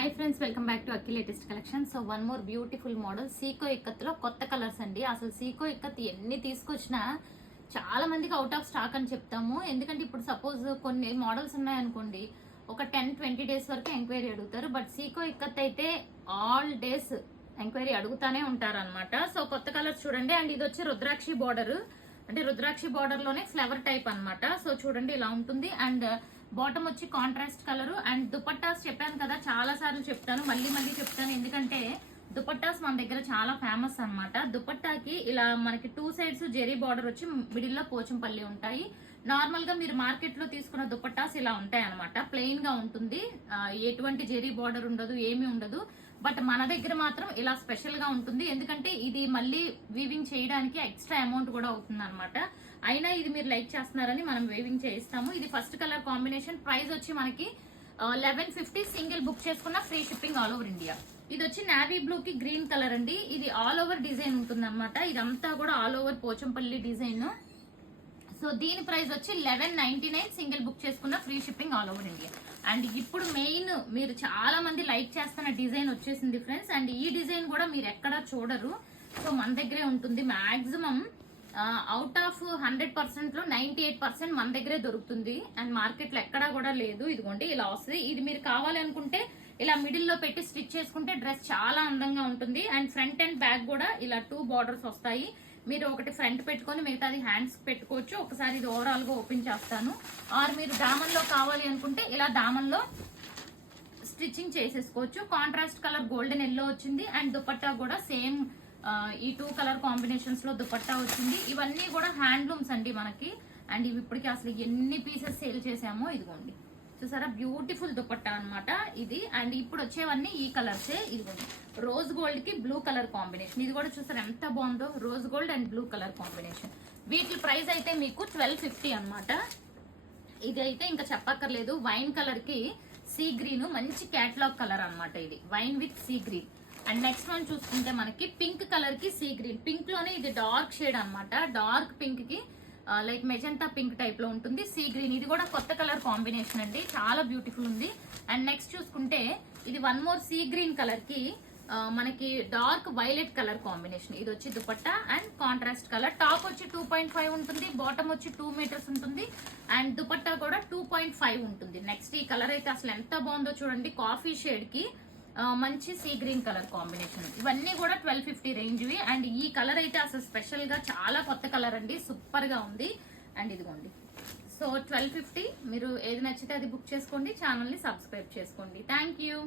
Hi friends, welcome back to Akki latest collection. So one more beautiful model సీకో ఇక్కత్లో కొత్త colours అండి. అసలు సీకో ఇక్కత్ ఎన్ని తీసుకొచ్చినా చాలా మందికి అవుట్ ఆఫ్ స్టాక్ అని చెప్తాము. ఎందుకంటే ఇప్పుడు సపోజ్ కొన్ని మోడల్స్ ఉన్నాయనుకోండి, ఒక 10-20 డేస్ వరకు ఎంక్వైరీ అడుగుతారు. బట్ సీకో ఇక్కత్ అయితే ఆల్ డేస్ ఎంక్వైరీ అడుగుతానే ఉంటారు అనమాట. సో కొత్త కలర్స్ చూడండి. అండ్ ఇది వచ్చి రుద్రాక్షి బార్డర్, అంటే రుద్రాక్షి బార్డర్ లోనే ఫ్లవర్ టైప్ అన్నమాట. సో చూడండి ఇలా ఉంటుంది. అండ్ బాటమ్ వచ్చి కాంట్రాస్ట్ కలర్. అండ్ దుపట్టాస్ చెప్పాను కదా, చాలా సార్లు చెప్తాను, మళ్ళీ చెప్తాను, ఎందుకంటే దుపట్టాస్ మన దగ్గర చాలా ఫేమస్ అన్నమాట. దుపట్టాకి ఇలా మనకి 2 సైడ్స్ జెరీ బార్డర్ వచ్చి మిడిల్ లో పోచంపల్లి ఉంటాయి. నార్మల్ గా మీరు మార్కెట్ లో తీసుకున్న దుపట్టాస్ ఇలా ఉంటాయి అనమాట. ప్లెయిన్ గా ఉంటుంది, ఎటువంటి జెరీ బార్డర్ ఉండదు, ఏమీ ఉండదు. బట్ మన దగ్గర మాత్రం ఇలా స్పెషల్ గా ఉంటుంది, ఎందుకంటే ఇది మళ్ళీ వీవింగ్ చేయడానికి ఎక్స్ట్రా అమౌంట్ కూడా అవుతుంది అనమాట. అయినా ఇది మీరు లైక్ చేస్తున్నారని మనం వీవింగ్ చేయిస్తాము. ఇది ఫస్ట్ కలర్ కాంబినేషన్. ప్రైస్ వచ్చి మనకి 1150. సింగిల్ బుక్ చేసుకున్న free shipping all over India. ఇది వచ్చి నావీ బ్లూ కి గ్రీన్ కలర్ అండి. ఇది ఆల్ ఓవర్ డిజైన్ ఉంటుంది అనమాట. ఇదంతా కూడా all over Pochampally design. So దీని ప్రైస్ వచ్చి 1199. సింగిల్ బుక్ చేసుకున్న free shipping all over India. And ఇప్పుడు మెయిన్ మీరు చాలా మంది లైక్ చేస్తున్న డిజైన్ వచ్చేసింది ఫ్రెండ్స్. అండ్ ఈ డిజైన్ కూడా మీరు ఎక్కడా చూడరు, సో మన దగ్గరే ఉంటుంది. మాక్సిమం అవుట్ ఆఫ్ 100% లో 98% మన దగ్గరే దొరుకుతుంది. అండ్ మార్కెట్ లో ఎక్కడా కూడా లేదు. ఇదిగోండి ఇలా వస్తుంది. ఇది మీరు కావాలి అనుకుంటే ఇలా మిడిల్ లో పెట్టి స్టిచ్ చేసుకుంటే డ్రెస్ చాలా అందంగా ఉంటుంది. అండ్ ఫ్రంట్ అండ్ బ్యాక్ కూడా ఇలా 2 బార్డర్స్ వస్తాయి. మీరు ఒకటి ఫ్రంట్ పెట్టుకొని మిగతాది హ్యాండ్స్ పెట్టుకోవచ్చు. ఒకసారి ఇది ఓవరాల్ గా ఓపెన్ చేస్తాను. ఆర్ మీరు దామన్లో కావాలి అనుకుంటే ఇలా దామన్లో స్టిచ్చింగ్ చేసేసుకోవచ్చు. కాంట్రాస్ట్ కలర్ గోల్డెన్ ఎల్లో వచ్చింది. అండ్ దుపట్టా కూడా సేమ్ ఈ 2 కలర్ కాంబినేషన్స్ లో దుపట్టా వచ్చింది. ఇవన్నీ కూడా హ్యాండ్లూమ్స్ అండి మనకి. అండ్ ఇవి ఇప్పటికి అసలు ఎన్ని పీసెస్ సేల్ చేసామో ఇదిగోండి, చూసారా, బ్యూటిఫుల్ దుపట్టా అనమాట ఇది. అండ్ ఇప్పుడు వచ్చేవన్నీ ఈ కలర్సే. ఇదిగోండి రోజ్ గోల్డ్ కి బ్లూ కలర్ కాంబినేషన్. ఇది కూడా చూసారా ఎంత బాగుందో, rose gold and blue colour combination. వీటి ప్రైస్ అయితే మీకు 1250 అనమాట. ఇది అయితే ఇంకా చెప్పక్కర్లేదు. వైన్ కలర్ కి సీ గ్రీన్, మంచి క్యాటలాగ్ కలర్ అనమాట. ఇది wine with sea green. And next one చూసుకుంటే మనకి పింక్ కలర్ కి సీ గ్రీన్. పింక్ లోనే ఇది డార్క్ షేడ్ అనమాట. డార్క్ పింక్ కి లైక్ మెజెంటా పింక్ టైప్ లో ఉంటుంది సీ గ్రీన్. ఇది కూడా కొత్త కలర్ కాంబినేషన్ అండి, చాలా బ్యూటిఫుల్ ఉంది. అండ్ నెక్స్ట్ చూసుకుంటే ఇది one more sea green colour కి మనకి డార్క్ వైలెట్ కలర్ కాంబినేషన్. ఇది వచ్చి dupatta and contrast colour. Top వచ్చి 2.5 ఉంటుంది, బాటమ్ వచ్చి 2 మీటర్స్ ఉంటుంది. అండ్ దుపట్టా కూడా 2.5 ఉంటుంది. నెక్స్ట్ ఈ కలర్ అయితే అసలు ఎంత బాగుందో చూడండి, కాఫీ షేడ్ కి మంచి సీ గ్రీన్ కలర్ కాంబినేషన్. ఇవన్నీ కూడా 1250 రేంజ్ వి. అండ్ ఈ కలర్ అయితే అసలు స్పెషల్ గా చాలా కొత్త కలర్ అండి, సూపర్ గా ఉంది. అండ్ ఇదిగోండి, సో 1250. మీరు ఏది నచ్చితే అది బుక్ చేసుకోండి. ఛానల్ ని సబ్స్క్రైబ్ చేసుకోండి. Thank you.